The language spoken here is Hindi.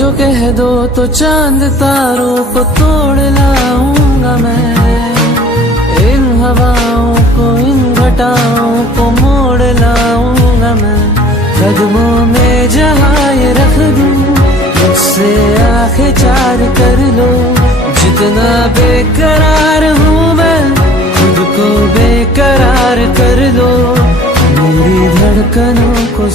जो कह दो तो चांद तारों को तोड़ लाऊंगा मैं, इन हवाओं को इन घटाओं को मोड़ लाऊंगा मैं। कदमों में जहाँ ये रख दूं, मुझसे आंखें चार कर लो। जितना बेकरार हूँ मैं, खुद को बेकरार कर लो। मेरी धड़कनों को